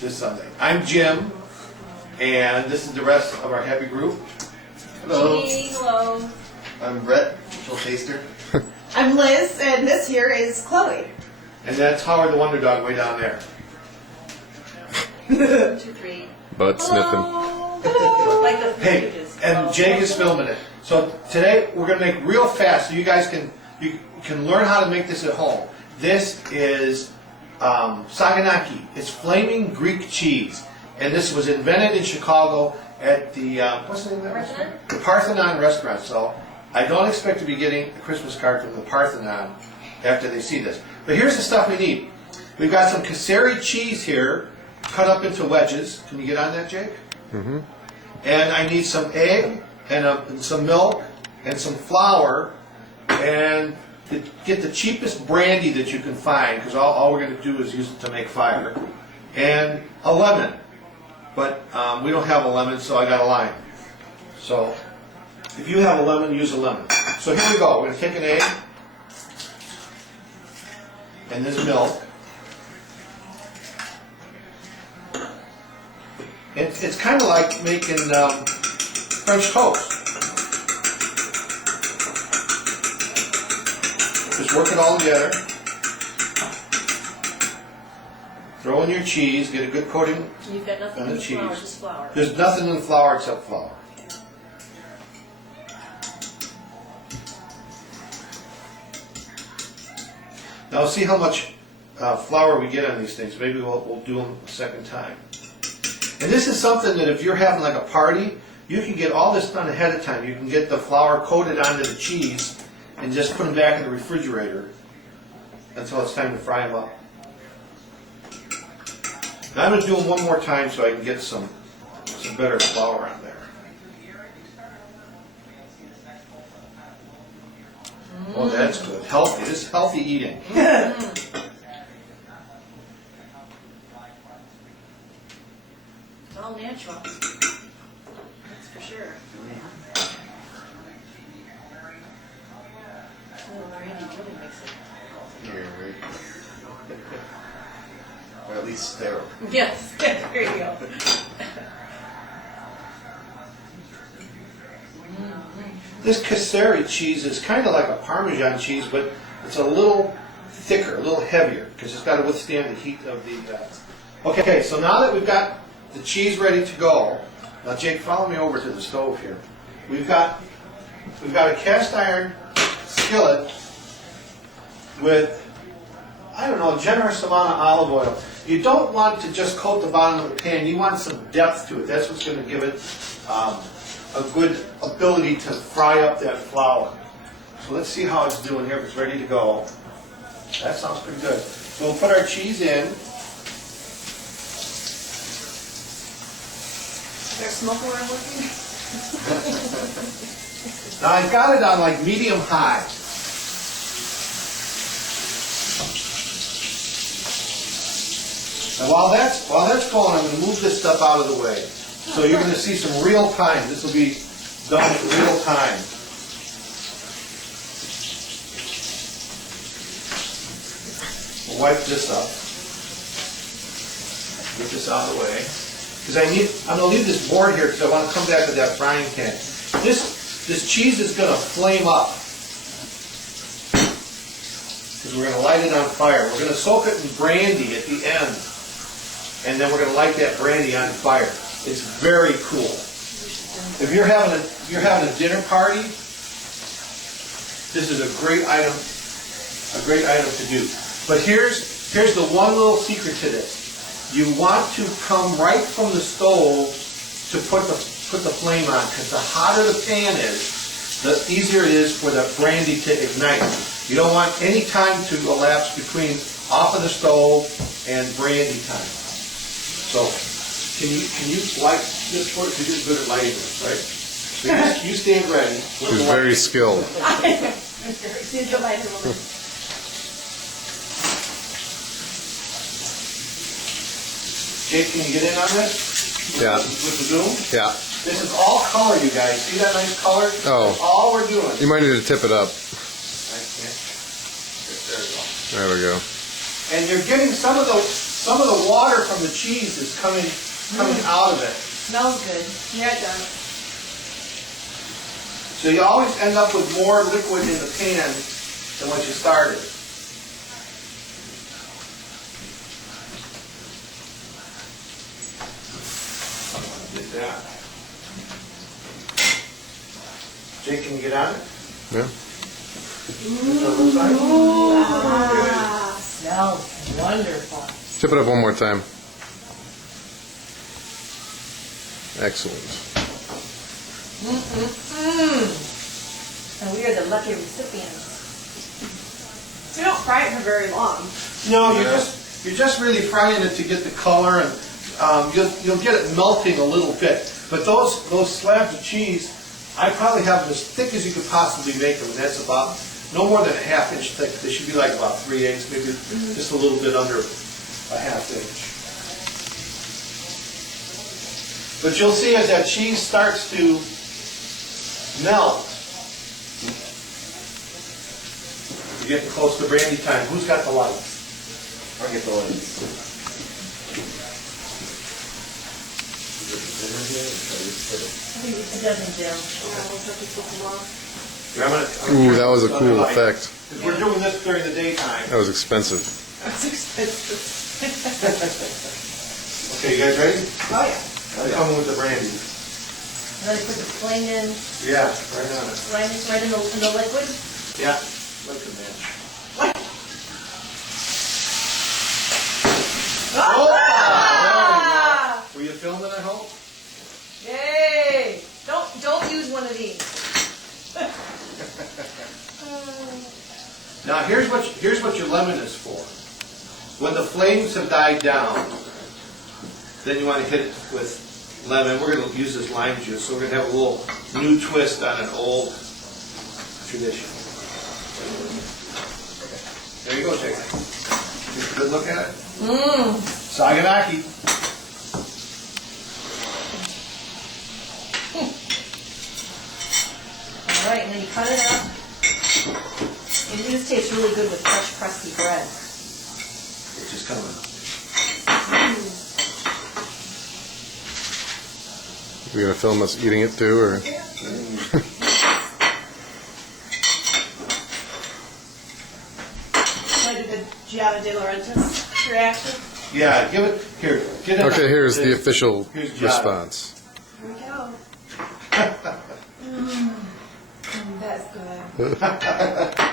this Sunday. I'm Jim, and this is the rest of our happy group. Hello. Hello. I'm Brett, Joel Taster. I'm Liz, and this here is Chloe. And that's Howard the Wonder Dog way down there. 1, 2, 3. Butt sniffing. Hello. Like the Hey, pages. and Jake is filming it. So today we're going to make real fast so you guys can learn how to make this at home. This is Saganaki. It's flaming Greek cheese. And this was invented in Chicago at the, what's the name of that restaurant? The Parthenon restaurant. So I don't expect to be getting a Christmas card from the Parthenon after they see this. But here's the stuff we need. We've got some Kasseri cheese here, cut up into wedges. Can you get on that, Jake? Mm-hmm. And I need some egg and some milk and some flour and to get the cheapest brandy that you can find, because all we're going to do is use it to make fire, and a lemon. But we don't have a lemon, so I got a lime. So if you have a lemon, use a lemon. So here we go. We're going to take an egg and this milk. It's kind of like making French toast. Just work it all together. Throw in your cheese, get a good coating You've got nothing on in the the flour, cheese. just flour. There's nothing in the flour except flour. Now see how much flour we get on these things. Maybe we'll do them a second time. And this is something that if you're having like a party, you can get all this done ahead of time. You can get the flour coated onto the cheese and just put them back in the refrigerator until it's time to fry them up. Now I'm going to do them one more time so I can get some better flour on there. Oh, that's good. Healthy. This is healthy eating. It's all natural. That's for sure. Oh, brandy really makes it. Yeah, right. Or at least sterile. Yes, there you go. This Kasseri cheese is kind of like a Parmesan cheese, but it's a little thicker, a little heavier, because it's got to withstand the heat of the... Okay, so now that we've got the cheese ready to go, now Jake, follow me over to the stove here. We've got a cast iron skillet with, I don't know, a generous amount of olive oil. You don't want to just coat the bottom of the pan. You want some depth to it. That's what's going to give it a good ability to fry up that flour. So let's see how it's doing here, if it's ready to go. That sounds pretty good. So we'll put our cheese in. Is there smoke alarm working? Now I've got it on like medium high. And while that's going, I'm going to move this stuff out of the way. So you're going to see some real time. This will be done in real time. We'll wipe this up. Get this out of the way. Because I'm going to leave this board here because I want to come back to that frying pan. This cheese is going to flame up. Because we're going to light it on fire. We're going to soak it in brandy at the end. And then we're going to light that brandy on fire. It's very cool. If you're having a dinner party, this is a great item to do. But here's the one little secret to this. You want to come right from the stove to put the flame on, because the hotter the pan is, the easier it is for the brandy to ignite. You don't want any time to elapse between off of the stove and brandy time. So, can you light this for it? Because you're good at lighting this, right? So you stand ready. She's very skilled. She's the lighter woman. Jake, can you get in on this? Yeah. With the zoom? Yeah. This is all color, you guys. See that nice color? Oh. That's all we're doing. You might need to tip it up. I can't. There we go. There we go. And you're getting some of those some of the water from the cheese is coming out of it. Smells good. Yeah, it does. So you always end up with more liquid in the pan than what you started. Get that. Jake, can you get on it? Yeah. Ah, smells wonderful. Tip it up one more time. Excellent. And we are the lucky recipients. So you don't fry it for very long. No, you're just really frying it to get the color, and you'll get it melting a little bit. But those slabs of cheese, I probably have them as thick as you could possibly make them, and that's about no more than a ½ inch thick. They should be like about 3/8, maybe just a little bit under a ½ inch. But you'll see as that cheese starts to melt, you're getting close to brandy time. Who's got the lights? I'll get the lights. It doesn't do. Ooh, that was a cool effect. Because we're doing this during the daytime. That was expensive. That's expensive. Okay, you guys ready? Oh, yeah. I'm coming with the brandy. And then you put the flame in, Yeah, right on it. right in the liquid. Yeah, like a match. Ah! Were you filming at home? Yay! Don't use one of these. Now here's what your lemon is for. When the flames have died down, then you want to hit it with lemon. We're going to use this lime juice, so we're going to have a little new twist on an old tradition. There you go, Jake. Take a good look at it. Saganaki. All right, and then you cut it up. And this tastes really good with fresh, crusty bread. It's just coming. You gonna film us eating it too, or? Like a good Giada De Laurentiis reaction. Yeah, give it here. Get it. Okay, here's the official Here's Giada. response. Here we go. That's good.